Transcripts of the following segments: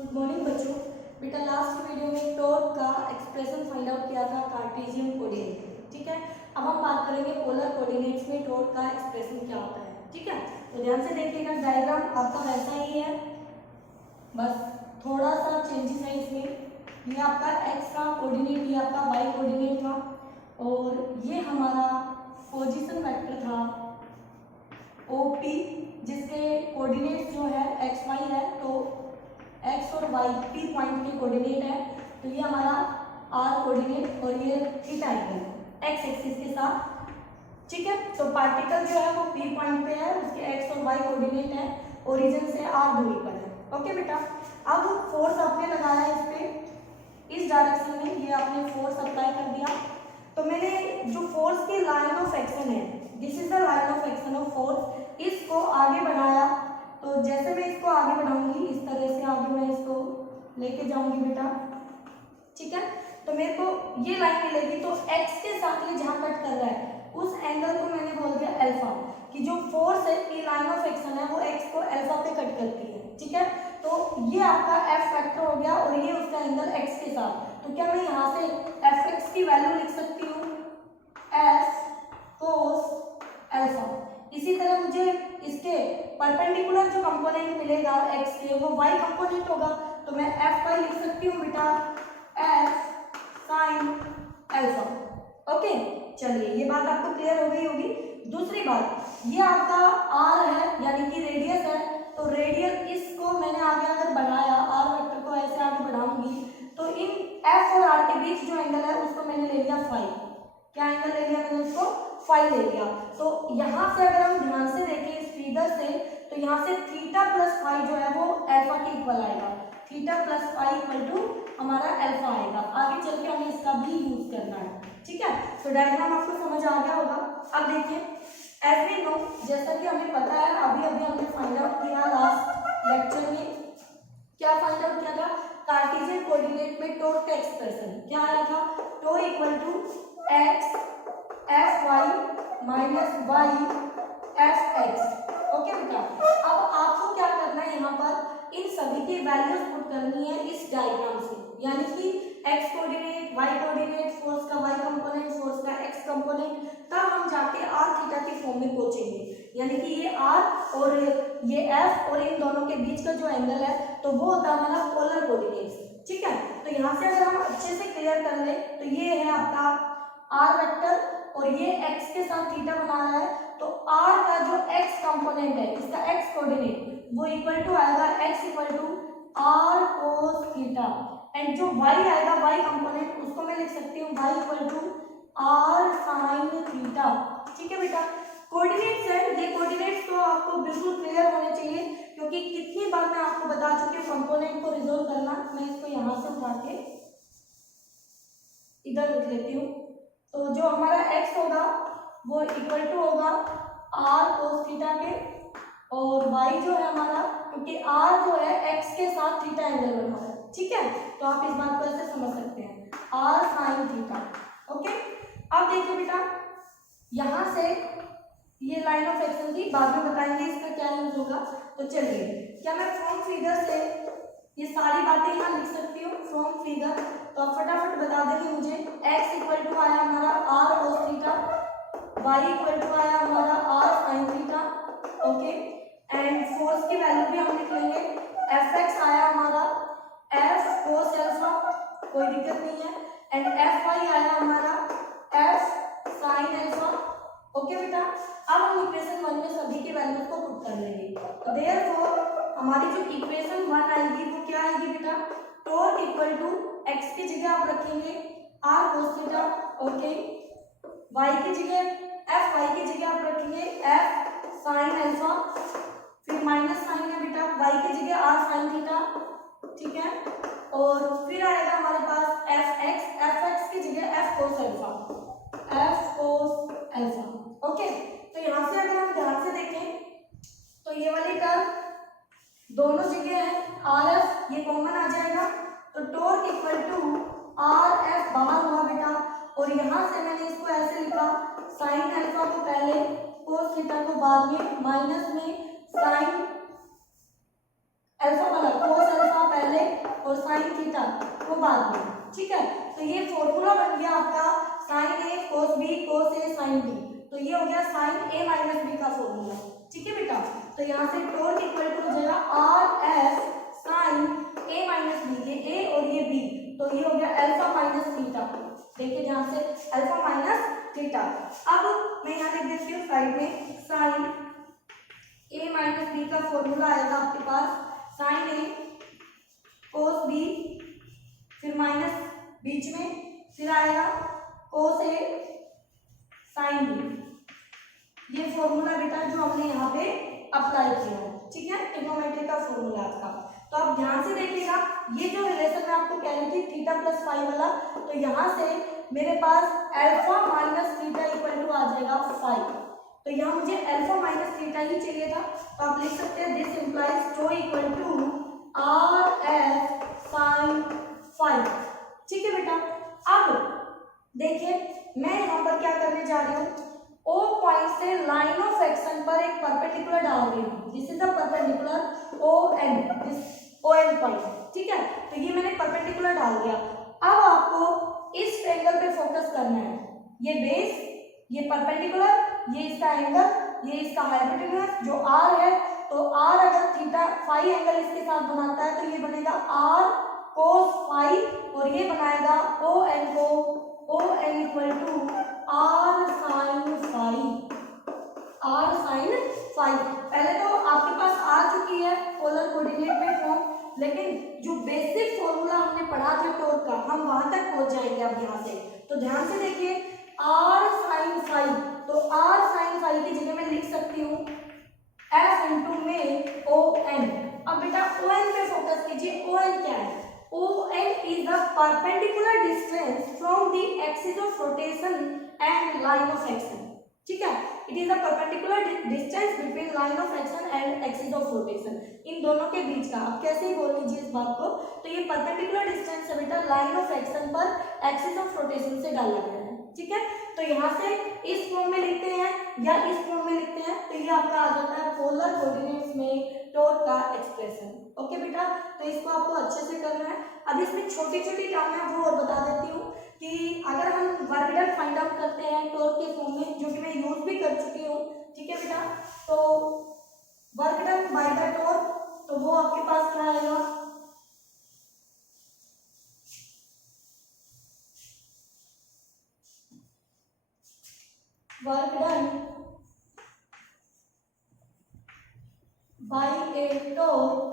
Good morning बच्चों। बेटा last video में टॉर्क का एक्सप्रेशन फाइंड आउट किया था कार्टेशियन कोऑर्डिनेट। ठीक है, अब हम बात करेंगे पोलर कोऑर्डिनेट्स में टॉर्क का एक्सप्रेशन क्या होता है। ठीक है, तो ध्यान से देखिएगा, डायग्राम आपका वैसा ही है, बस थोड़ा सा चेंजेस है इसमें। ये आपका एक्स का कोऑर्डिनेट, ये आपका वाई कोऑर्डिनेट था, और ये हमारा पोजीशन वेक्टर था OP, जिसके कोऑर्डिनेट्स जो है एक्स वाई है, तो एक्स और वाई P पॉइंट के कोऑर्डिनेट है, तो ये हमारा R कोऑर्डिनेट और ये थीटा एंगल एक्स एक्सिस के साथ। ठीक है, तो पार्टिकल जो है वो P पॉइंट पे है, उसके एक्स और वाई कोऑर्डिनेट है, ओरिजिन से R दूरी पर है। ओके बेटा, अब फोर्स आपने लगाया इस पे, इस डायरेक्शन में, ये आपने फोर्स अप्लाई कर दिया, तो मैंने जो फोर्स की लाइन ऑफ एक्शन है, this is the line of action of force, इसको आगे बढ़ाया। तो जैसे मैं इसको आगे बढ़ाऊंगी, इस तरह से आगे मैं इसको लेके जाऊंगी बेटा। ठीक है, तो मेरे को ये लाइन मिलेगी, तो एक्स के साथ ये जहां कट कर रहा है उस एंगल को मैंने बोल दिया अल्फा, कि जो फोर्स है की लाइन ऑफ एक्शन है वो एक्स को अल्फा पे कट करती है। ठीक है, तो ये आपका एफ फैक्टर हो गया, और ये उसका एंगल एक्स के साथ। तो क्या मैं यहाँ से एफ एक्स की वैल्यू लिख सकती हूँ, एफ कोस अल्फा। इसी तरह मुझे इसके परपेंडिकुलर जो कंपोनेंट मिलेगा एक्स के, वो वाई कंपोनेंट होगा, तो मैं एफ वाई लिख सकती हूँ बेटा, एफ साइन अल्फा। ओके, चलिए ये बात आपको क्लियर हो गई होगी। दूसरी बात, ये आपका आर है, यानी कि रेडियस है, तो रेडियस इसको मैंने आगे अगर बढ़ाया, आर वेक्टर को ऐसे आगे बढ़ाऊंगी, तो इन एफ और आर के बीच जो एंगल है उसको मैंने ले लिया फाई। क्या एंगल ले लिया मैंने, उसको फाई ले लिया। तो यहाँ से अगर हम ध्यान से देखें इस फिगर से, तो यहाँ से थीटा प्लस फाई जो है वो अल्फा के इक्वल आएगा, theta plus phi equal to हमारा अल्फा आएगा। आगे चल के हमें इसका भी यूज करना है। ठीक है, तो डायग्राम आपको समझ आ गया होगा। अब देखिए, एज वी नो, जैसा कि हमें पता है, अभी अभी हमने फाइंड आउट किया लास्ट लेक्चर में, क्या फाइंड आउट किया था, कार्टेशियन कोऑर्डिनेट में टॉर्क का एक्सप्रेशन क्या आया था, tau equal to x F y minus y F x. Okay बेटा, अब आपको क्या करना है, यहाँ पर इन सभी की वैल्यूज पुट करनी है इस डायग्राम से, यानी कि x coordinate, y coordinate, force का वाई कंपोनेंट, फोर्स का एक्स कंपोनेंट, तब हम जाके आर थीटा के फॉर्म में पहुंचेंगे। यानी कि ये आर और ये एफ और इन दोनों के बीच का जो एंगल है, तो वो होता है हमारा पोलर कोऑर्डिनेट्स। ठीक है, तो यहाँ से अगर हम अच्छे से क्लियर कर ले, तो ये है आपका आर वेक्टर, और ये x के साथ थीटा बना रहा है, तो r का जो x कंपोनेंट है, इसका x कोऑर्डिनेट, वो इक्वल टू आएगा x equal to r cos theta, and जो y आएगा y कंपोनेंट, उसको मैं लिख सकती हूँ y equal to r sin theta. ठीक है बेटा, कोऑर्डिनेट्स है, ये कोऑर्डिनेट्स तो आपको बिल्कुल क्लियर होने चाहिए, क्योंकि कितनी बार मैं आपको बता चुकी हूँ कंपोनेंट को रिजोल्व करना। मैं इसको यहाँ से उठा के इधर लिख लेती हूँ, तो जो हमारा x होगा वो इक्वल टू होगा r cos थीटा के, और y जो है हमारा, क्योंकि r जो है x के साथ थीटा एंगल बना है। ठीक है, तो आप इस बात को ऐसे समझ सकते हैं, r sin थीटा। ओके, अब देखिए बेटा, यहाँ से ये लाइन ऑफ एक्शन थी, बाद में बताएंगे इसका क्या यूज होगा। तो चलिए, क्या मैं फ्रॉम फिगर से ये सारी बातें यहाँ लिख सकती हूँ फ्रॉम फिगर, तो आप फटाफट बता देंगे मुझे। x इक्वल टू आया हमारा r cos theta, y equal to आया हमारा r sin theta. Okay, and force की वैल्यू भी हम लिख लेंगे, fx आया हमारा f cos अल्फा, कोई दिक्कत नहीं है, एंड fy आया हमारा f sin अल्फा। ओके बेटा, अब हम इक्वेशन 1 में सभी की वैल्यूज को पुट कर लेंगे, तो देयरफॉर हमारी जो इक्वेशन 1 आएगी वो क्या आएगी बेटा, टॉर्क इक्वल टू x की जगह आप रखेंगे r cos theta, okay, y की जगह f y की जगह आप रखेंगे f sin अल्फा, फिर माइनस साइन है बेटा, y की जगह r sin थीटा। ठीक है, और फिर आएगा हमारे पास f x की जगह f cos alpha, f cos alpha. Okay, तो यहाँ से अगर हम ध्यान से देखें, तो ये वाली टर्म दोनों जगह है, आर एफ ये कॉमन आ जाएगा, तो torque equal to r F बाहर हुआ बेटा, और यहाँ से मैंने इसको ऐसे लिखा, साइन अल्फा को पहले, कोस थीटा को बाद में, माइनस में साइन अल्फा वाला कोस अल्फा पहले वो बाद में, ठीक है। तो ये फॉर्मूला बन गया आपका साइन ए कोस बी कोस ए साइन बी, तो ये हो गया साइन ए माइनस बी का फॉर्मूला, ठीक है बेटा। तो यहाँ से टॉर्क इक्वल टू हो जाएगा are F sign A minus B, ये ए और ये बी, तो ये हो गया अल्फा माइनस थीटा। देखिए ध्यान से, अल्फा माइनस थीटा। अब मैं यहाँ लिख देती हूँ साइड में, साइन ए माइनस बी का फॉर्मूला आएगा आपके पास साइन ए कोस बी, फिर माइनस बीच में, फिर आएगा कोस ए साइन बी। ये फॉर्मूला बेटा जो हमने यहाँ पे अप्लाई किया है, ठीक है, ट्रिग्नोमेट्री का फॉर्मूला आपका। तो आप ध्यान से देखिएगा, ये जो रिलेशन मैं आपको कह रही थी थीटा प्लस फाई वाला, तो यहाँ से मेरे पास alpha minus theta equal to आ जाएगा फाई। तो यहाँ मुझे अल्फा माइनस थीटा ही चाहिए था, तो आप लिख सकते हैं this implies tau equal to r F sine phi, ठीक है बेटा। अब देखिए मैं यहाँ पर क्या करने जा रही हूँ, O पॉइंट से लाइन ऑफ एक्शन पर एक परपेंडिकुलर डाल रही हूँ, this is the perpendicular ON, this ON point, ठीक है। तो ये मैंने परपेंडिकुलर डाल दिया। अब आपको इस एंगल पे फोकस करना है, ये बेस, ये परपेंडिकुलर, ये इसका एंगल, ये इसका हाइपोटेन्यूज जो R है, तो R अगर थीटा फाई एंगल इसके साथ बनाता है तो ये बनेगा R कोस फाई, और ये बनाएगा ON को ON equal to R sine phi, R sine phi. पहले तो आपके पास आ चुकी है पोलर कोऑर्डिनेट में फॉर्म, लेकिन जो बेसिक फॉर्मूला हमने पढ़ा था टॉर्क का, हम वहां तक पहुंच जाएंगे अब यहाँ से। तो ध्यान से देखिए, R साइन फाई, तो R साइन फाई की जगह मैं लिख सकती हूँ F इंटू में ON। अब बेटा ON पे फोकस कीजिए, ON क्या है, ON is the perpendicular distance from the axis of rotation and line of action, ठीक है। It is the perpendicular distance between line of action and axis of rotation, इन दोनों के बीच का। आप कैसे ही बोल लीजिए इस बात को, तो ये perpendicular distance है बेटा लाइन ऑफ एक्शन पर axis of rotation से डाला गया है, ठीक है। तो यहाँ से इस फॉर्म में लिखते हैं या इस फॉर्म में लिखते हैं, तो ये आपका आ जाता है पोलर कोऑर्डिनेट्स में टॉर्क का एक्सप्रेशन, ओके बेटा। तो इसको आपको अच्छे से करना है। अब इसमें छोटी छोटी टर्म है वो और बता देती हूँ कि अगर हम वर्क डन फाइंड आउट करते हैं टॉर्क के फॉर्म में, जो कि मैं यूज भी कर चुकी हूँ, ठीक है बेटा। तो work done by the torque, तो वो आपके पास क्या आएगा, work done by A torque,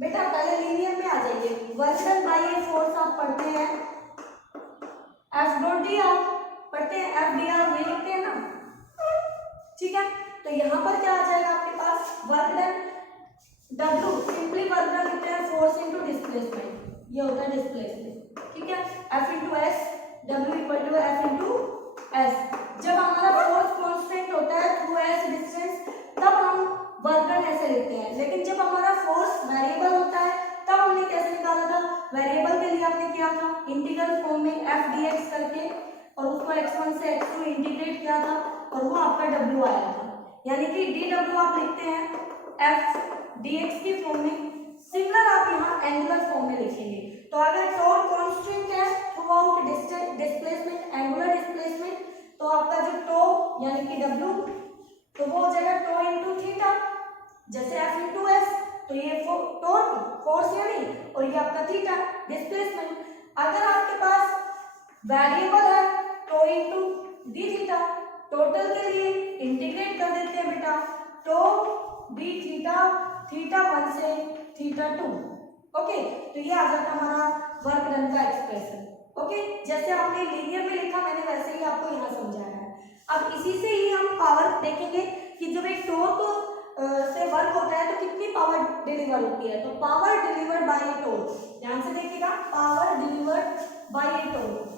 बेटा पहले लीनियर में आ जाइए। Work done by a force आप पढ़ते हैं, एफ डॉट डी आप पढ़ते हैं, एफ डी आर ये लिखते हैं ना, ठीक है। तो यहाँ पर क्या आ जाएगा आपके पास, work done W, simply work done लिखते हैं फोर्स इनटू डिस्प्लेसमेंट, ये होता है डिस्प्लेसमेंट, ठीक है। F into s, W equal to F into s. जब हमारा फोर्स कांस्टेंट होता है थ्रू एस डिस्टेंस, तब हम वर्क डन ऐसे लिखते हैं, लेकिन जब हमारा फोर्स वेरिएबल होता है तब हमने कैसे निकाला था, वेरिएबल के लिए आपने किया था इंटीग्रल फॉर्म में एफ डी एक्स करके, और उसको x1 से x2 इंटीग्रेट किया था, और वो आपका w आया था, यानी कि dw आप लिखते हैं f dx की फॉर्म में। सिमिलर आप यहाँ एंगुलर फॉर्म में लिखेंगे। तो अगर टॉर्क कांस्टेंट है through out displacement, angular displacement, तो आपका जो टो यानी कि w, तो वो हो जाएगा टो इंटू थीटा, जैसे f इंटू एस, तो ये टॉर्क फोर्स यानी, और ये आपका थीटा डिस्प्लेसमेंट। अगर आपके पास वेरिएबल है tau into d theta, total के लिए इंटीग्रेट कर देते हैं बेटा, टो डी थीटा, थीटा 1 से थीटा 2, ओके। तो ये आ जाता हमारा वर्क डन का एक्सप्रेशन, ओके। जैसे आपने लीनियर में लिखा मैंने वैसे ही आपको यहाँ समझाया है। अब इसी से ही हम पावर देखेंगे कि जब एक टॉर्क से वर्क होता है तो कितनी पावर डिलीवर होती है। तो power delivered by A torque, ध्यान से देखिएगा, power delivered by A torque,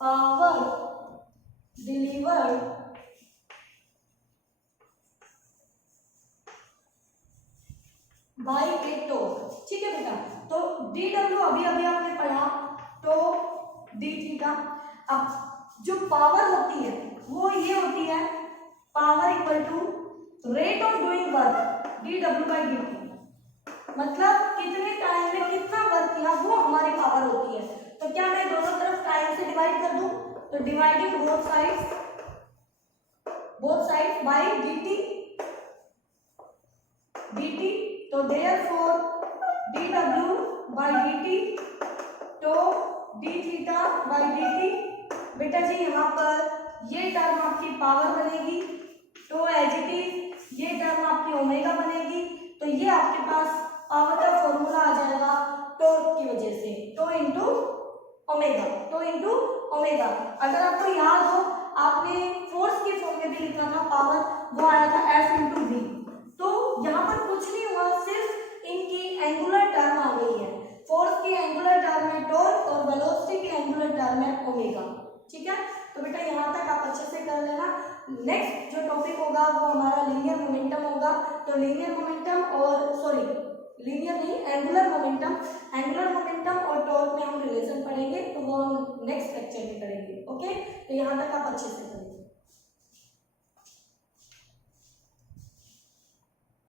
power delivered by A torque, ठीक है बेटा। तो डी डब्ल्यू अभी अभी आपने पढ़ा, तो डी थीटा। अब जो पावर होती है वो ये होती है power equal to rate of doing work d W by d t, मतलब कितने टाइम में कितना वर्क किया वो हमारी पावर होती है। तो क्या मैं दोनों तरफ टाइम से डिवाइड कर दूं, तो dividing both sides by dt, तो देयरफॉर dw बाय dt, तो d थीटा बाय dt। बेटा जी यहाँ पर ये टर्म आपकी पावर बनेगी, तो एज इट इज ये टर्म आपकी ओमेगा बनेगी। तो ये आपके पास पावर का फॉर्मूला आ जाएगा टॉर्क की वजह से, टो इंटू ओमेगा। अगर आपको याद हो आपने फोर्स के फॉर्म में भी लिखा था पावर, वो आया था F इंटू वी। तो यहाँ पर कुछ नहीं हुआ, सिर्फ इनकी एंगुलर टर्म आ गई है। फोर्स की एंगुलर टर्म है टॉर्क और वेलोसिटी की एंगुलर टर्म है ओमेगा। ठीक है, तो बेटा यहाँ तक आप अच्छे से कर लेना। नेक्स्ट जो टॉपिक होगा वो हमारा लीनियर मोमेंटम होगा। तो लीनियर मोमेंटम और सॉरी लीनियर नहीं, एंगुलर मोमेंटम